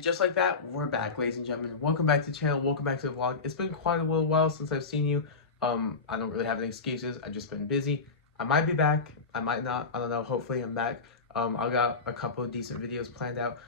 And just like that, we're back, ladies and gentlemen. Welcome back to the channel. Welcome back to the vlog. It's been quite a little while since I've seen you. I don't really have any excuses. I've just been busy. I might be back. I might not. I don't know. Hopefully, I'm back. I got a couple of decent videos planned out.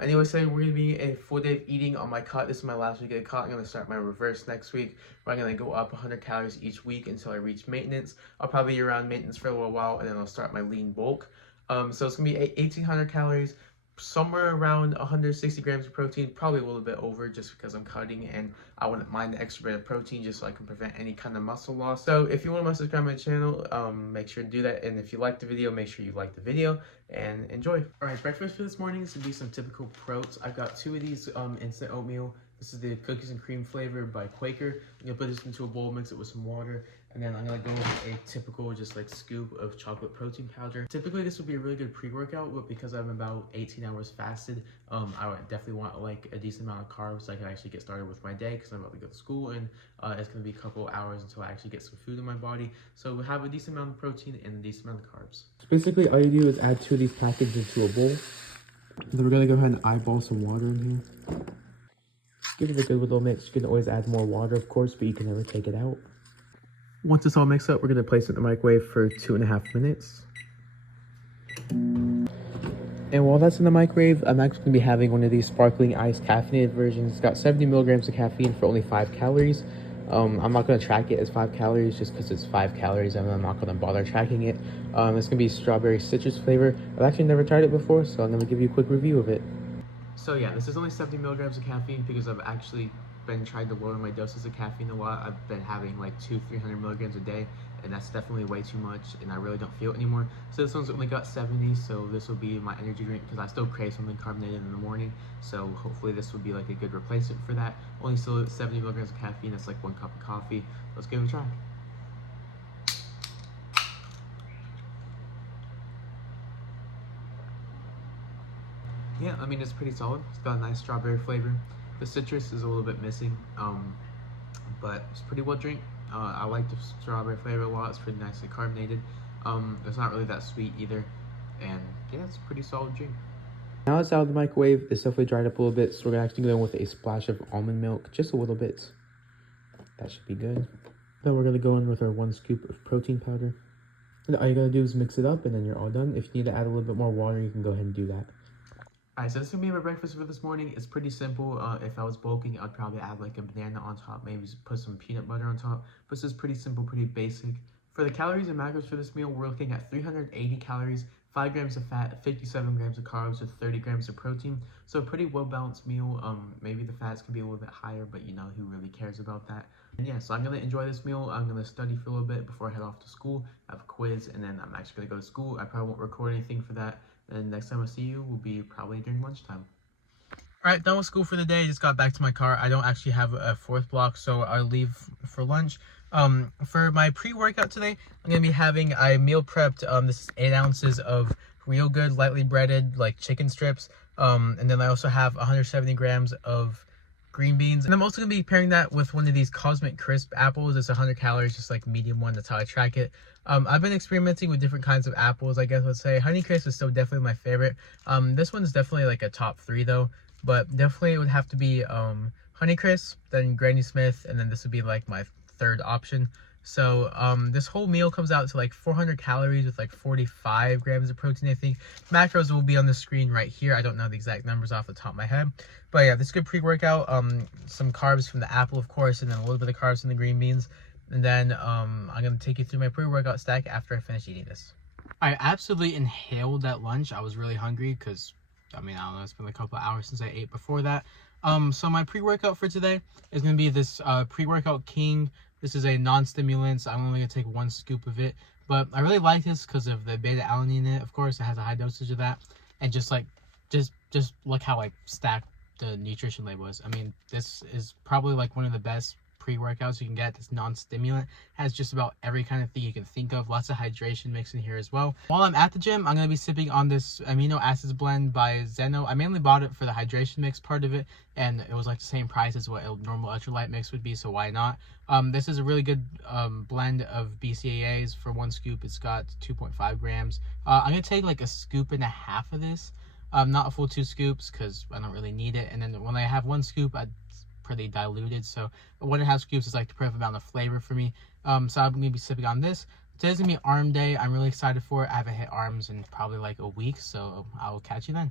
Anyway, so we're gonna be a full day of eating on my cut. This is my last week of the cut. I'm gonna start my reverse next week. Where I'm gonna go up 100 calories each week until I reach maintenance. I'll probably be around maintenance for a little while, and then I'll start my lean bulk. So it's gonna be 1,800 calories. Somewhere around 160 grams of protein, probably a little bit over just because I'm cutting and I wouldn't mind the extra bit of protein just so I can prevent any kind of muscle loss. So if you want to subscribe to my channel, make sure to do that. And if you like the video, make sure you like the video and enjoy. All right, breakfast for this morning is going to be some typical protes. I've got 2 of these instant oatmeal. This is the cookies and cream flavor by Quaker. I'm going to put this into a bowl, mix it with some water, and then I'm going to go with a typical just like scoop of chocolate protein powder. Typically this would be a really good pre-workout, but because I'm about 18 hours fasted, I would definitely want like a decent amount of carbs so I can actually get started with my day because I'm about to go to school and it's going to be a couple hours until I actually get some food in my body. So we have a decent amount of protein and a decent amount of carbs. So basically all you do is add 2 of these packets into a bowl. Then we're going to go ahead and eyeball some water in here. Give it a good little mix. You can always add more water, of course, but you can never take it out. Once it's all mixed up, we're going to place it in the microwave for 2.5 minutes. And while that's in the microwave, I'm actually going to be having one of these sparkling ice caffeinated versions. It's got 70 milligrams of caffeine for only 5 calories. I'm not going to track it as 5 calories just because it's 5 calories and I'm not going to bother tracking it. It's going to be strawberry citrus flavor. I've actually never tried it before, so I'm going to give you a quick review of it. So yeah, this is only 70 milligrams of caffeine because I've actually been trying to lower my doses of caffeine a lot. I've been having like 200-300 milligrams a day, and that's definitely way too much, and I really don't feel it anymore. So this one's only got 70, so this will be my energy drink because I still crave something carbonated in the morning. So hopefully this will be like a good replacement for that. Only still 70 milligrams of caffeine, that's like 1 cup of coffee. Let's give it a try. Yeah, I mean, it's pretty solid. It's got a nice strawberry flavor. The citrus is a little bit missing, but it's pretty well drink. I like the strawberry flavor a lot. It's pretty nicely carbonated. It's not really that sweet either. And yeah, it's a pretty solid drink. Now it's out of the microwave. It's definitely dried up a little bit, so we're actually going with a splash of almond milk, just a little bit. That should be good. Then we're going to go in with our 1 scoop of protein powder. And all you got to do is mix it up, and then you're all done. If you need to add a little bit more water, you can go ahead and do that. Alright, so this is going to be my breakfast for this morning. It's pretty simple. If I was bulking, I'd probably add like a banana on top, maybe put some peanut butter on top. But this is pretty simple, pretty basic. For the calories and macros for this meal, we're looking at 380 calories, 5 grams of fat, 57 grams of carbs with 30 grams of protein. So a pretty well-balanced meal. Maybe the fats could be a little bit higher, but you know, who really cares about that? And yeah, so I'm going to enjoy this meal. I'm going to study for a little bit before I head off to school. I have a quiz, and then I'm actually going to go to school. I probably won't record anything for that. And next time I see you will be probably during lunchtime. Alright, done with school for the day. Just got back to my car. I don't actually have a 4th block, so I'll leave for lunch. For my pre-workout today, I'm going to be having, I meal prepped, this is 8 ounces of real good, lightly breaded, like chicken strips. And then I also have 170 grams of green beans. And I'm also going to be pairing that with one of these Cosmic Crisp apples. It's 100 calories, just like medium one. That's how I track it. I've been experimenting with different kinds of apples, I guess let's say. Honeycrisp is still definitely my favorite. This one's definitely like a top 3 though. But definitely it would have to be Honeycrisp, then Granny Smith, and then this would be like my 3rd option. So this whole meal comes out to like 400 calories with like 45 grams of protein, I think. Macros will be on the screen right here. I don't know the exact numbers off the top of my head. But yeah, this is good pre-workout. Some carbs from the apple, of course, and then a little bit of carbs from the green beans. And then I'm going to take you through my pre-workout stack after I finish eating this. I absolutely inhaled that lunch. I was really hungry because, I mean, I don't know, it's been a couple of hours since I ate before that. So my pre-workout for today is going to be this Pre-Workout King. This is a non-stimulant, so I'm only going to take 1 scoop of it. But I really like this because of the beta-alanine in it. Of course, it has a high dosage of that. And just like, just look how like stacked the nutrition label is. I mean, this is probably like one of the best pre-workouts you can get. This non-stimulant has just about every kind of thing you can think of. Lots of hydration mixed in here as well. While I'm at the gym, I'm going to be sipping on this amino acids blend by Zeno. I mainly bought it for the hydration mix part of it, and it was like the same price as what a normal ultralight mix would be, so why not? This is a really good blend of BCAAs. For 1 scoop, it's got 2.5 grams. I'm going to take like 1.5 scoops of this. Not a full 2 scoops because I don't really need it. And then when I have 1 scoop, it's pretty diluted. So 1.5 scoops is like the perfect amount of flavor for me. So I'm gonna be sipping on this. Today's gonna be arm day. I'm really excited for it. I haven't hit arms in probably like a week, so I will catch you then.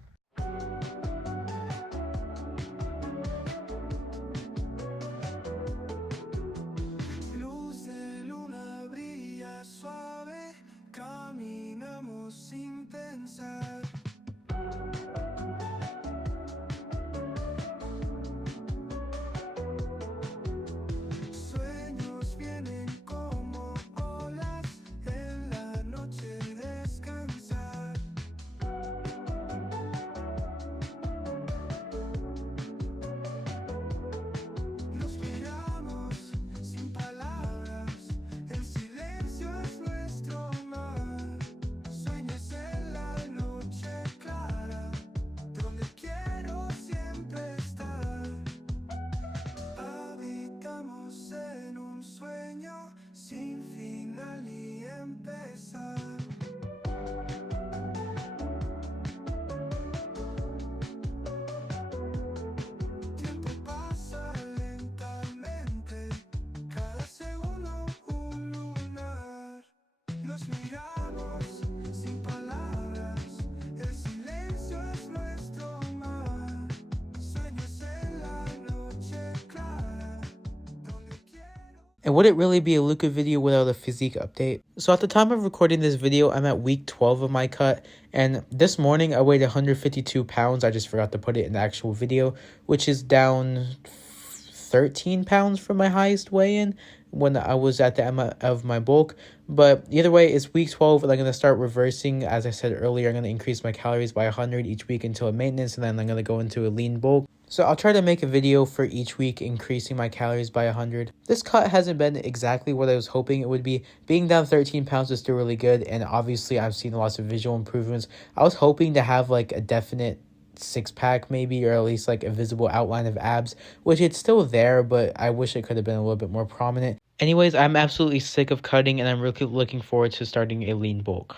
And would it really be a Luca video without a physique update? So at the time of recording this video, I'm at week 12 of my cut. And this morning, I weighed 152 pounds. I just forgot to put it in the actual video, which is down 13 pounds from my highest weigh-in when I was at the end of my bulk. But either way, it's week 12 and I'm going to start reversing. As I said earlier, I'm going to increase my calories by 100 each week until a maintenance, and then I'm going to go into a lean bulk. So I'll try to make a video for each week increasing my calories by 100. This cut hasn't been exactly what I was hoping it would be. Being down 13 pounds is still really good, and obviously I've seen lots of visual improvements. I was hoping to have like a definite six-pack maybe, or at least like a visible outline of abs, which it's still there, but I wish it could have been a little bit more prominent. Anyways, I'm absolutely sick of cutting, and I'm really looking forward to starting a lean bulk.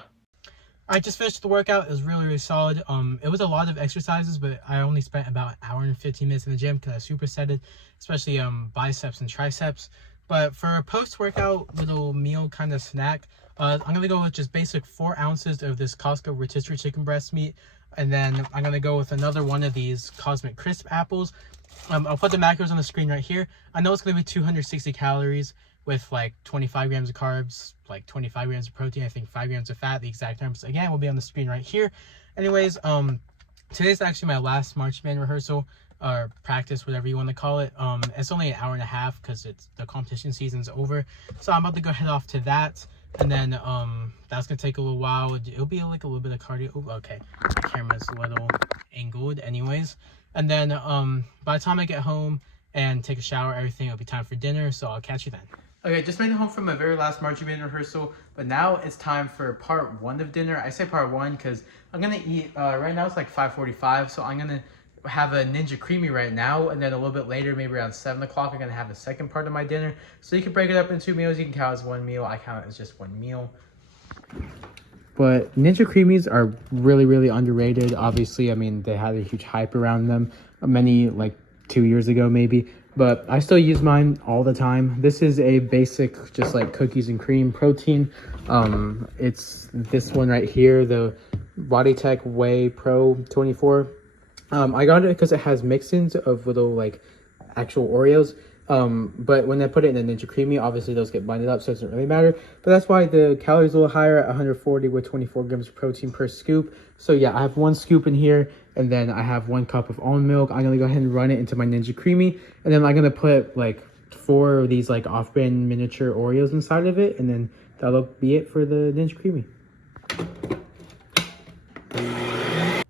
I just finished the workout. It was really solid. It was a lot of exercises, but I only spent about an hour and 15 minutes in the gym because I supersetted, especially biceps and triceps. But for a post-workout little meal kind of snack, I'm going to go with just basic 4 ounces of this Costco rotisserie chicken breast meat. And then I'm going to go with another one of these Cosmic Crisp apples. I'll put the macros on the screen right here. I know it's going to be 260 calories with like 25 grams of carbs, like 25 grams of protein, I think 5 grams of fat. The exact terms, again, will be on the screen right here. Anyways, today's actually my last marching band rehearsal or practice, whatever you want to call it. It's only an hour and a half because it's the competition season's over. So I'm about to go head off to that. And then that's gonna take a little while. It'll be like a little bit of cardio. Ooh, okay, the camera's a little angled anyways. And then by the time I get home and take a shower, everything, it'll be time for dinner. So I'll catch you then. Okay, just made it home from my very last marching band rehearsal, but now it's time for part 1 of dinner. I say part 1 because I'm gonna eat, right now it's like 5:45, so I'm gonna have a Ninja Creamy right now, and then a little bit later, maybe around 7 o'clock, I'm gonna have the second part of my dinner. So you can break it up into 2 meals, you can count as 1 meal, I count it as just 1 meal. But Ninja Creamies are really underrated. Obviously, I mean, they had a huge hype around them many, like 2 years ago maybe. But I still use mine all the time. This is a basic, just like cookies and cream protein. It's this one right here, the Bodytech Whey Pro 24. I got it because it has mix-ins of little like actual Oreos. But when I put it in a Ninja Creamy, obviously those get blended up, so it doesn't really matter. But that's why the calories are a little higher at 140 with 24 grams of protein per scoop. So yeah, I have 1 scoop in here, and then I have 1 cup of almond milk. I'm gonna go ahead and run it into my Ninja Creamy, and then I'm gonna put like 4 of these like off-brand miniature Oreos inside of it, and then that'll be it for the Ninja Creamy.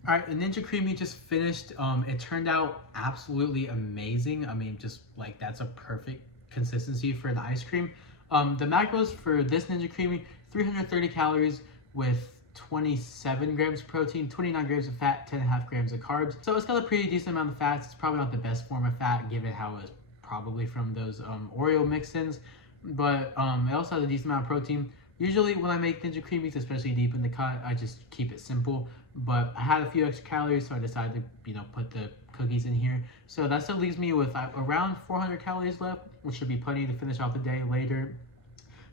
Alright, the Ninja Creamy just finished. It turned out absolutely amazing. I mean, just like that's a perfect consistency for an ice cream. The macros for this Ninja Creamy, 330 calories with 27 grams of protein, 29 grams of fat, 10.5 grams of carbs. So it's got a pretty decent amount of fats. It's probably not the best form of fat given how it's probably from those Oreo mix-ins. But it also has a decent amount of protein. Usually when I make Ninja Creamies, especially deep in the cut, I just keep it simple. but I had a few extra calories, so I decided to, put the cookies in here. So that still leaves me with around 400 calories left, which should be plenty to finish off the day later.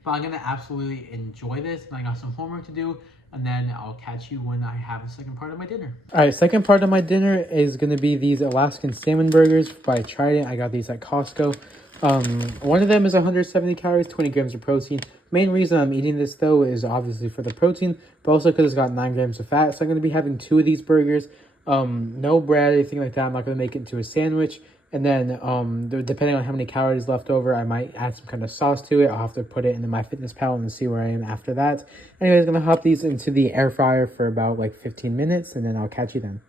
But I'm gonna absolutely enjoy this, and I got some homework to do, and then I'll catch you when I have the second part of my dinner. All right, second part of my dinner is gonna be these Alaskan salmon burgers by Trident. I got these at Costco. One of them is 170 calories, 20 grams of protein. Main reason I'm eating this though is obviously for the protein, but also because it's got 9 grams of fat. So I'm gonna be having 2 of these burgers. No bread, anything like that. I'm not gonna make it into a sandwich. And then depending on how many calories left over, I might add some kind of sauce to it. I'll have to put it into MyFitnessPal and see where I am after that. Anyways, I'm gonna hop these into the air fryer for about like 15 minutes, and then I'll catch you then.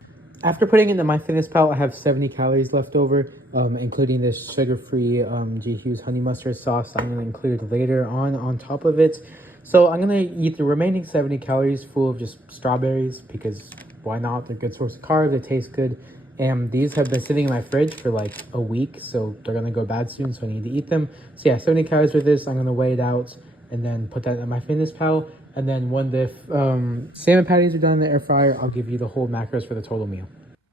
After putting it into MyFitnessPal, I have 70 calories left over, including this sugar-free G. Hughes honey mustard sauce I'm gonna include later on top of it. So I'm gonna eat the remaining 70 calories full of just strawberries, because why not? They're a good source of carbs, they taste good. And these have been sitting in my fridge for like a week, so they're gonna go bad soon, so I need to eat them. So yeah, 70 calories with this. I'm gonna weigh it out and then put that in MyFitnessPal. And then when the salmon patties are done in the air fryer, I'll give you the whole macros for the total meal.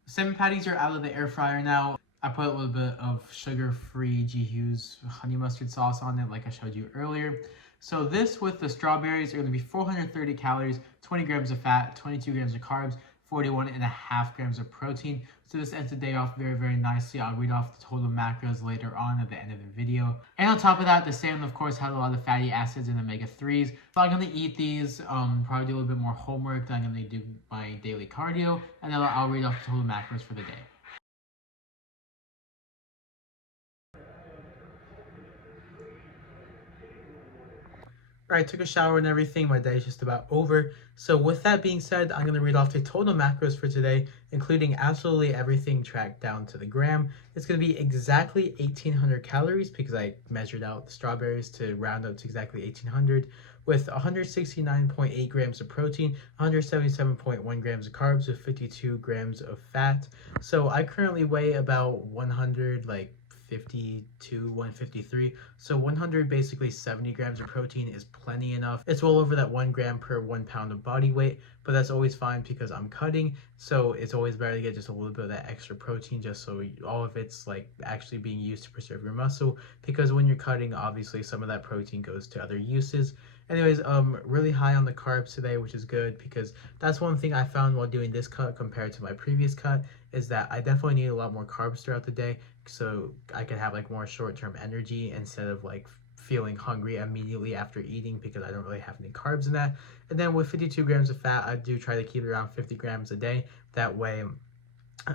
Salmon patties are out of the air fryer now. I put a little bit of sugar-free G. Hughes honey mustard sauce on it, like I showed you earlier. So this with the strawberries are going to be 430 calories, 20 grams of fat, 22 grams of carbs, 41.5 grams of protein. So this ends the day off very, very nicely. I'll read off the total macros later on at the end of the video. And on top of that, the salmon, of course, has a lot of fatty acids and omega-3s. So I'm going to eat these, probably do a little bit more homework. Then I'm going to do my daily cardio, and then I'll read off the total macros for the day. All right, took a shower and everything. My day is just about over. So with that being said, I'm going to read off the total macros for today, including absolutely everything tracked down to the gram. It's going to be exactly 1,800 calories because I measured out the strawberries to round up to exactly 1,800, with 169.8 grams of protein, 177.1 grams of carbs, with 52 grams of fat. So I currently weigh about 152, 153. So 100, basically 70 grams of protein is plenty enough. It's well over that 1 gram per 1 pound of body weight, but that's always fine because I'm cutting. So it's always better to get just a little bit of that extra protein, just so all of it's like actually being used to preserve your muscle, because when you're cutting, obviously some of that protein goes to other uses. Anyways, really high on the carbs today, which is good because that's one thing I found while doing this cut compared to my previous cut, is that I definitely need a lot more carbs throughout the day, so I could have like more short-term energy instead of like feeling hungry immediately after eating, because I don't really have any carbs in that. And then with 52 grams of fat, I do try to keep it around 50 grams a day. That way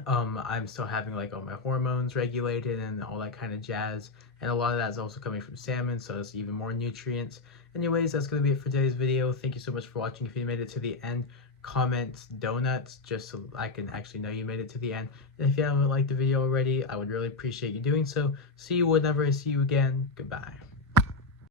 I'm still having like all my hormones regulated and all that kind of jazz, and a lot of that is also coming from salmon, so it's even more nutrients. Anyways, that's going to be it for today's video. Thank you so much for watching. If you made it to the end, comment donuts just so I can actually know you made it to the end. And if you haven't liked the video already, I would really appreciate you doing so. See you whenever I see you again. Goodbye.